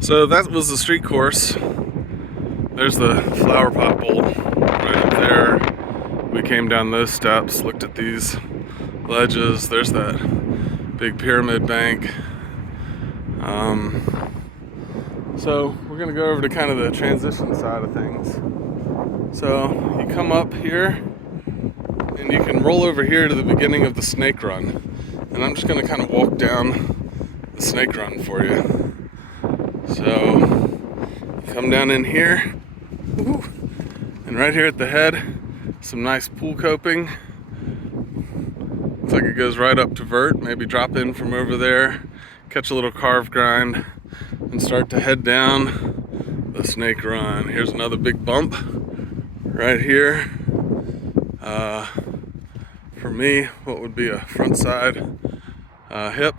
So that was the street course. There's the flower pot bowl right up there. We came down those steps, looked at these ledges. There's that big pyramid bank. So we're gonna go over to kind of the transition side of things. So you come up here and you can roll over here to the beginning of the snake run. And I'm just gonna kind of walk down the snake run for you. So come down in here, and right here at the head, some nice pool coping. Looks like it goes right up to vert. Maybe drop in from over there, catch a little carve grind, and start to head down the snake run. Here's another big bump right here. For me, what would be a front side hip.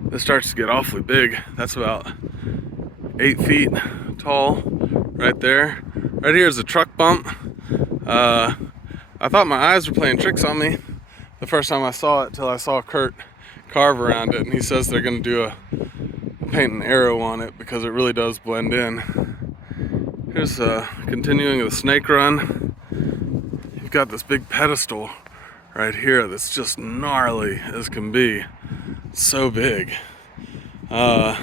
This starts to get awfully big. That's about 8 feet tall right there. Right here is a truck bump. I thought my eyes were playing tricks on me the first time I saw it, till I saw Kurt carve around it, and he says they're gonna do a paint an arrow on it because it really does blend in. Here's continuing the snake run. You've got this big pedestal right here that's just gnarly as can be. It's so big. Let's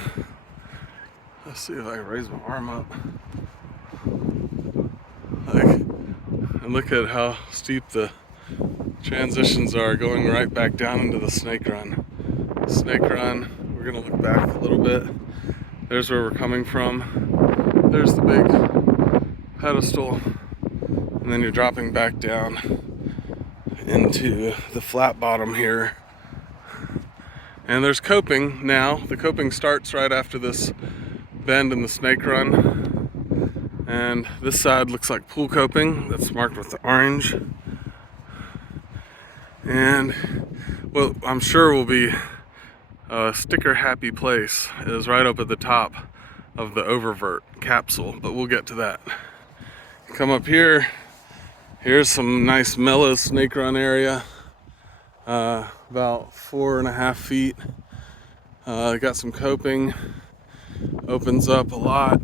see if I can raise my arm up. And look at how steep the transitions are going right back down into the snake run. Snake run, we're gonna look back a little bit. There's where we're coming from. There's the big pedestal. And then you're dropping back down into the flat bottom here. And there's coping now. The coping starts right after this bend in the snake run. And this side looks like pool coping that's marked with the orange. And what I'm sure will be a sticker happy place is right up at the top of the oververt capsule, but we'll get to that. Come up here. Here's some nice mellow snake run area. About 4.5 feet. Got some coping. Opens up a lot.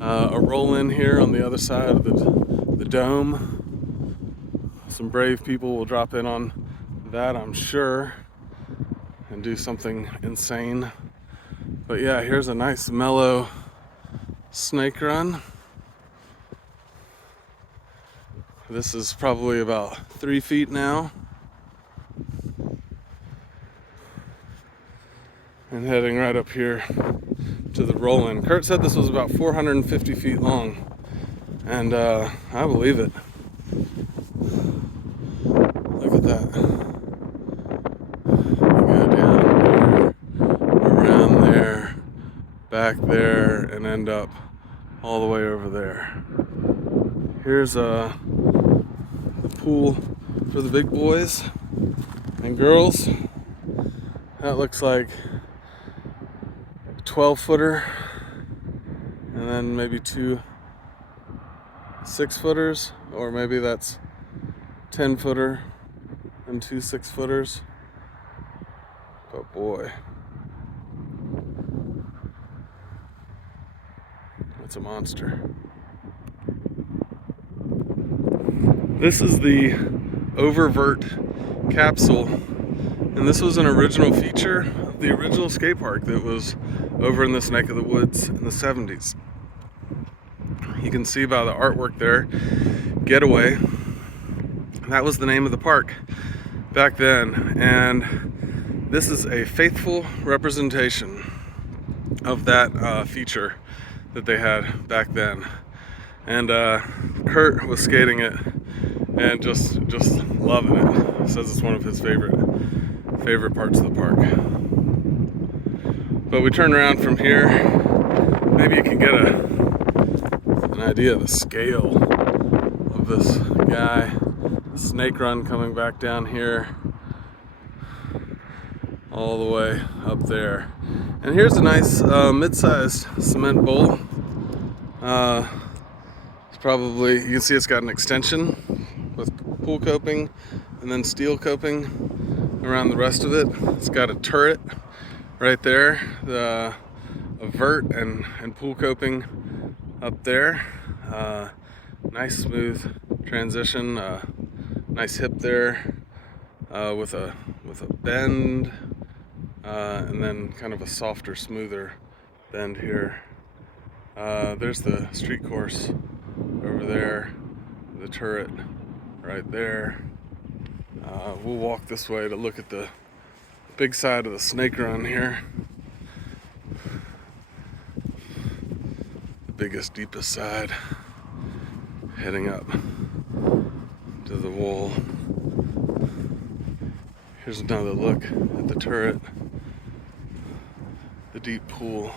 A roll in here on the other side of the dome. Some brave people will drop in on that, I'm sure, and do something insane. But yeah, here's a nice mellow snake run. This is probably about 3 feet now. And heading right up here to the roll-in. Kurt said this was about 450 feet long. And I believe it. Look at that. You go down there, around there, back there, and end up all the way over there. Here's the pool for the big boys and girls. That looks like 12-footer, and then maybe 2 6-footers, or maybe that's 10-footer and 2 6-footers. But boy, that's a monster. This is the oververt capsule, and this was an original feature of the original skate park that was over in this neck of the woods in the 70s. You can see by the artwork there, Getaway. That was the name of the park back then, and this is a faithful representation of that feature that they had back then. And Kurt was skating it and just loving it. He says it's one of his favorite parts of the park. But we turn around from here. Maybe you can get an idea of the scale of this guy. Snake run coming back down here, all the way up there. And here's a nice mid-sized cement bowl. It's probably, you can see it's got an extension with pool coping and then steel coping around the rest of it. It's got a turret right there, a vert and pool coping up there. Nice smooth transition, nice hip there, with a bend, and then kind of a softer, smoother bend here. There's the street course over there, the turret right there. We'll walk this way to look at the big side of the snake run here. The biggest, deepest side, heading up to the wall. Here's another look at the turret, the deep pool,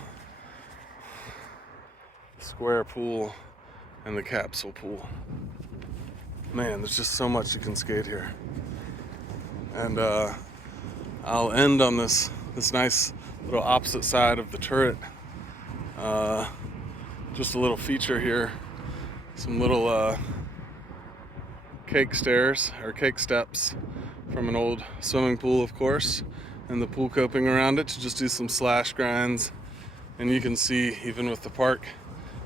the square pool, and the capsule pool. Man, there's just so much you can skate here. And I'll end on this nice little opposite side of the turret. Just a little feature here, some little cake stairs or cake steps from an old swimming pool, of course, and the pool coping around it to just do some slash grinds. And you can see, even with the park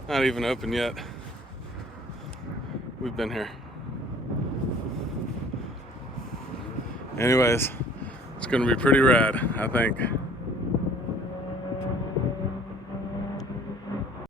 not even open yet, we've been here. Anyways, it's gonna be pretty rad, I think.